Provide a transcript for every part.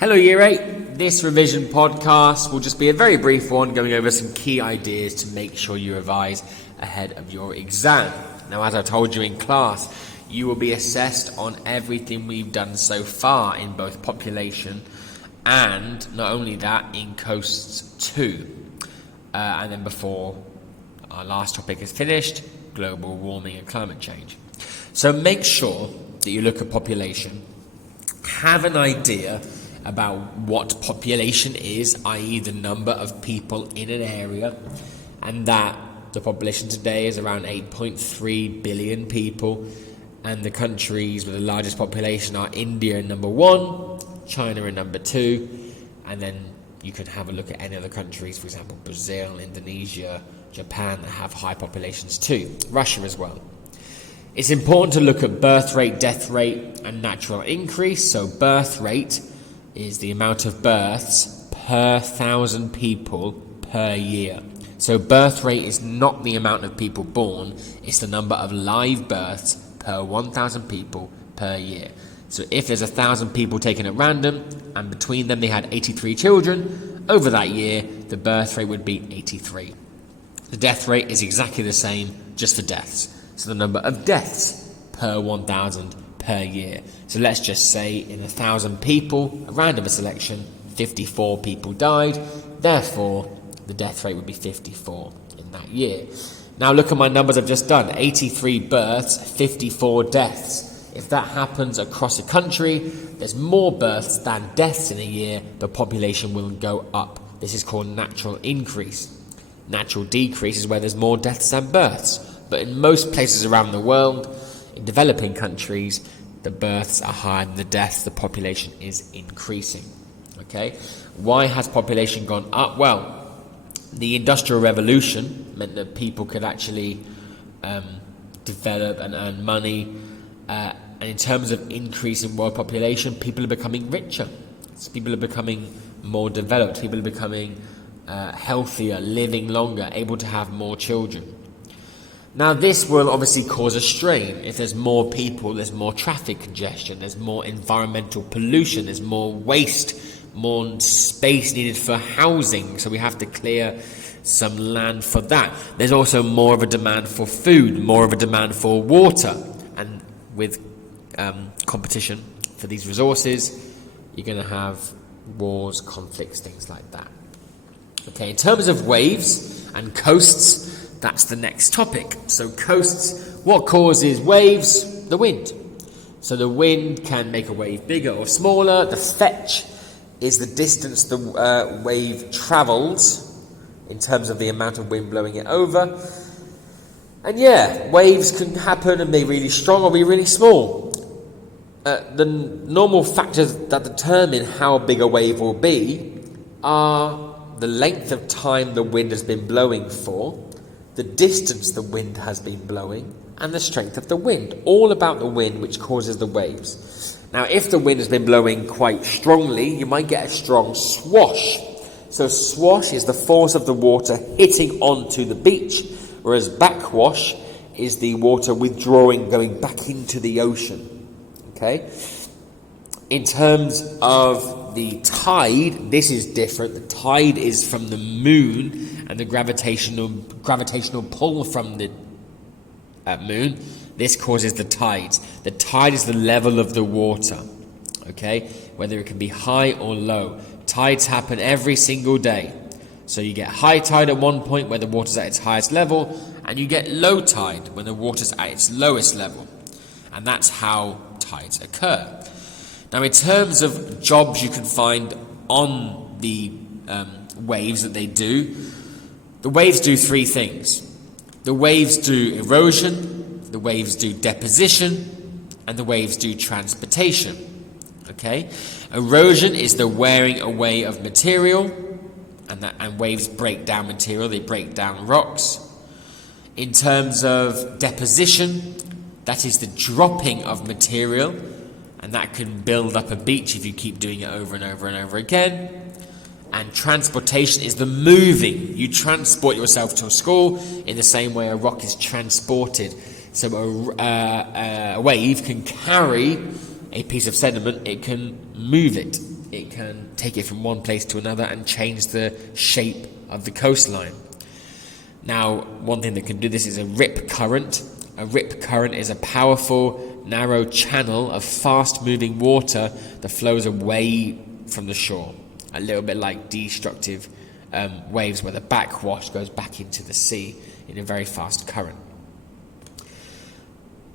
Hello Year 8, this revision podcast will just be a very brief one going over some key ideas to make sure you revise ahead of your exam. Now, as I told you in class, you will be assessed on everything we've done so far in both population and not only that in coasts too. And then before our last topic is finished, global warming and climate change. So make sure that you look at population, have an idea about what population is, i.e. the number of people in an area, and that the population today is around 8.3 billion people, and the countries with the largest population are India in number 1, China in number 2, and then you can have a look at any other countries, for example Brazil, Indonesia, Japan, that have high populations too, Russia as well. It's important to look at birth rate, death rate, and natural increase. So birth rate is the amount of births per 1,000 people per year. So birth rate is not the amount of people born, it's the number of live births per 1,000 people per year. So if there's 1,000 people taken at random, and between them they had 83 children, over that year, the birth rate would be 83. The death rate is exactly the same, just for deaths. So the number of deaths per 1,000 per year. So let's just say in 1,000 people, a random selection, 54 people died. Therefore, the death rate would be 54 in that year. Now look at my numbers I've just done. 83 births, 54 deaths. If that happens across a country, there's more births than deaths in a year, the population will go up. This is called natural increase. Natural decrease is where there's more deaths than births. But in most places around the world, in developing countries, the births are higher than the deaths, the population is increasing. Okay? Why has population gone up? Well, the Industrial Revolution meant that people could actually develop and earn money. And in terms of increase in world population, people are becoming richer. So people are becoming more developed. People are becoming healthier, living longer, able to have more children. Now this will obviously cause a strain. If there's more people, there's more traffic congestion, there's more environmental pollution, there's more waste, more space needed for housing, so we have to clear some land for that. There's also more of a demand for food, more of a demand for water, and with competition for these resources, you're going to have wars, conflicts, things like that. Okay, in terms of waves and coasts, that's the next topic. So coasts, what causes waves? The wind. So the wind can make a wave bigger or smaller. The fetch is the distance the wave travels in terms of the amount of wind blowing it over. And yeah, waves can happen and be really strong or be really small. The normal factors that determine how big a wave will be are the length of time the wind has been blowing for, the distance the wind has been blowing, and the strength of the wind. All about the wind, which causes the waves. Now, if the wind has been blowing quite strongly, you might get a strong swash. So swash is the force of the water hitting onto the beach, whereas backwash is the water withdrawing, going back into the ocean. Okay? In terms of the tide, this is different. The tide is from the moon and the gravitational pull from the moon. This causes the tides. The tide is the level of the water, okay? Whether it can be high or low. Tides happen every single day. So you get high tide at one point where the water's at its highest level, and you get low tide when the water's at its lowest level. And that's how tides occur. Now, in terms of jobs you can find on the waves that they do, the waves do 3 things. The waves do erosion, the waves do deposition, and the waves do transportation. Okay? Erosion is the wearing away of material, and waves break down material, they break down rocks. In terms of deposition, that is the dropping of material, and that can build up a beach if you keep doing it over and over and over again. And transportation is the moving. You transport yourself to a school in the same way a rock is transported. So a wave can carry a piece of sediment, it can move it. It it can take it from one place to another and change the shape of the coastline. Now, one thing that can do this is a rip current. A rip current is a powerful, narrow channel of fast-moving water that flows away from the shore, a little bit like destructive waves where the backwash goes back into the sea in a very fast current.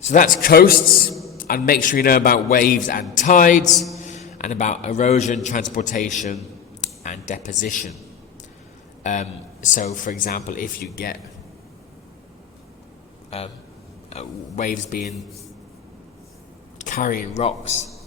So that's coasts, and make sure you know about waves and tides, and about erosion, transportation, and deposition. So, for example, if you get waves carrying rocks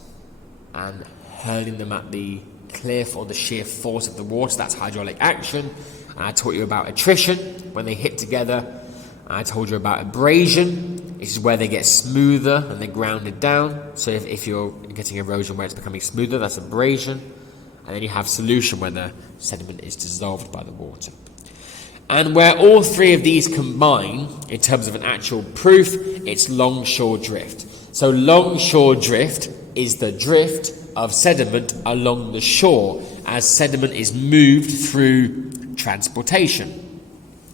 and hurling them at the cliff or the sheer force of the water, that's hydraulic action. And I taught you about attrition, when they hit together. I told you about abrasion. This is where they get smoother and they're grounded down. So if you're getting erosion where it's becoming smoother, that's abrasion. And then you have solution, where the sediment is dissolved by the water. And where all three of these combine, in terms of an actual proof, it's longshore drift. So longshore drift is the drift of sediment along the shore as sediment is moved through transportation.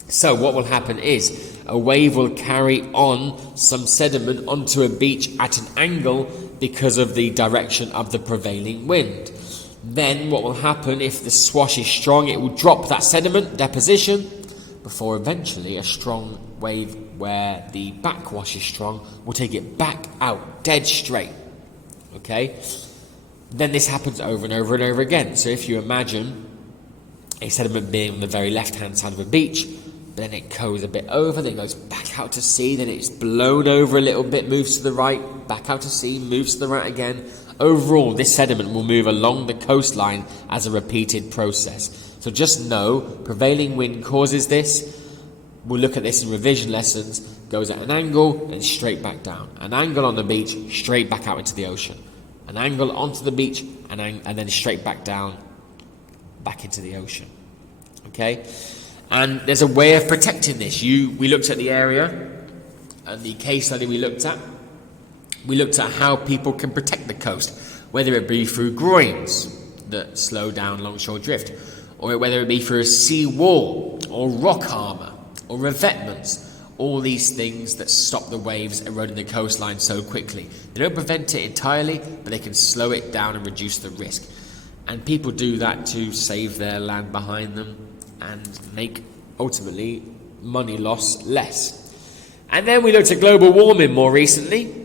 So what will happen is a wave will carry on some sediment onto a beach at an angle because of the direction of the prevailing wind. Then what will happen, if the swash is strong, it will drop that sediment, deposition, before eventually a strong wave where the backwash is strong will take it back out dead straight. Okay? Then this happens over and over and over again. So if you imagine a sediment being on the very left-hand side of a beach, then it goes a bit over, then goes back out to sea, then it's blown over a little bit, moves to the right, back out to sea, moves to the right again. Overall, this sediment will move along the coastline as a repeated process. So just know, prevailing wind causes this. We'll look at this in revision lessons. Goes at an angle and straight back down. An angle on the beach, straight back out into the ocean. An angle onto the beach and then straight back down, back into the ocean. Okay? And there's a way of protecting this. We looked at the area and the case study we looked at. We looked at how people can protect the coast, whether it be through groins that slow down longshore drift, or whether it be through a sea wall, or rock armour, or revetments, all these things that stop the waves eroding the coastline so quickly. They don't prevent it entirely, but they can slow it down and reduce the risk. And people do that to save their land behind them and make, ultimately, money loss less. And then we looked at global warming more recently.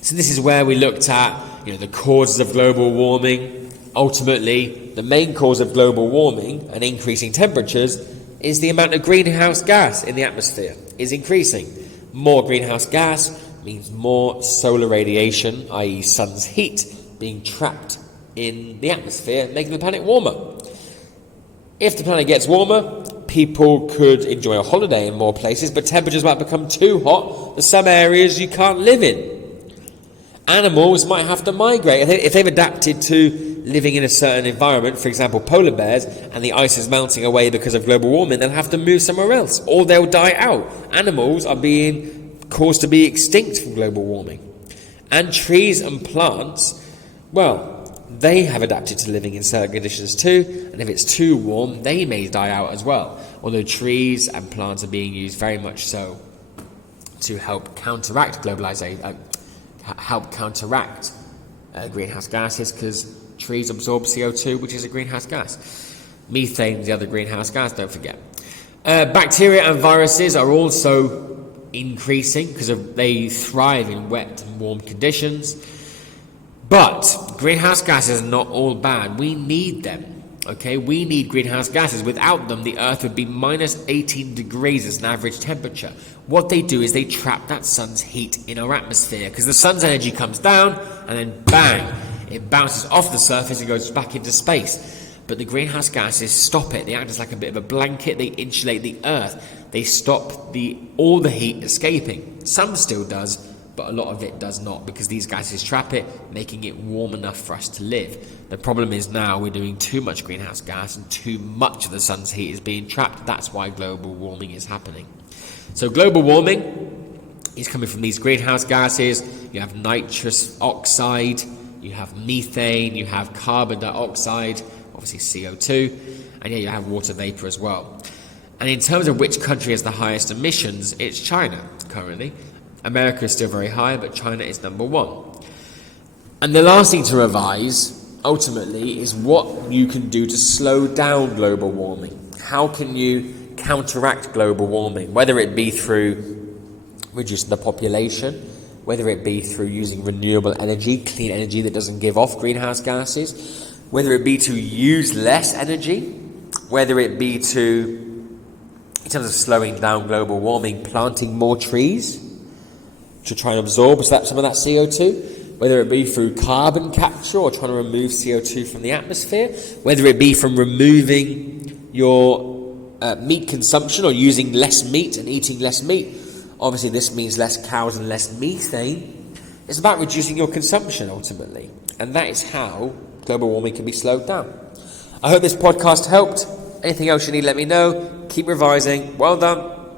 So this is where we looked at, the causes of global warming. Ultimately, the main cause of global warming and increasing temperatures is the amount of greenhouse gas in the atmosphere is increasing. More greenhouse gas means more solar radiation, i.e. sun's heat, being trapped in the atmosphere, making the planet warmer. If the planet gets warmer, people could enjoy a holiday in more places, but temperatures might become too hot for some areas you can't live in. Animals might have to migrate. If they've adapted to living in a certain environment, for example, polar bears, and the ice is melting away because of global warming, they'll have to move somewhere else, or they'll die out. Animals are being caused to be extinct from global warming. And trees and plants, well, they have adapted to living in certain conditions too, and if it's too warm, they may die out as well. Although trees and plants are being used very much so to help counteract globalization, greenhouse gases, because trees absorb CO2, which is a greenhouse gas. Methane is the other greenhouse gas, don't forget. Bacteria and viruses are also increasing because they thrive in wet and warm conditions. But greenhouse gases are not all bad. We need them. Okay, we need greenhouse gases. Without them, the Earth would be minus 18 degrees as an average temperature. What they do is they trap that sun's heat in our atmosphere, because the sun's energy comes down and then bang, it bounces off the surface and goes back into space. But the greenhouse gases stop it. They act as like a bit of a blanket. They insulate the Earth. They stop all the heat escaping. Some still does, but a lot of it does not, because these gases trap it, making it warm enough for us to live. The problem is now we're doing too much greenhouse gas and too much of the sun's heat is being trapped. That's why global warming is happening. So global warming is coming from these greenhouse gases. You have nitrous oxide, you have methane, you have carbon dioxide, obviously CO2, and you have water vapor as well. And in terms of which country has the highest emissions, it's China currently. America is still very high, but China is number one. And the last thing to revise, ultimately, is what you can do to slow down global warming. How can you counteract global warming, whether it be through reducing the population, whether it be through using renewable energy, clean energy that doesn't give off greenhouse gases, whether it be to use less energy, whether it be to, in terms of slowing down global warming, planting more trees to try and absorb some of that CO2, whether it be through carbon capture or trying to remove CO2 from the atmosphere, whether it be from removing your meat consumption or using less meat and eating less meat. Obviously this means less cows and less methane. It's about reducing your consumption ultimately, and that is how global warming can be slowed down. I hope this podcast helped. Anything else you need, let me know. Keep revising. Well done.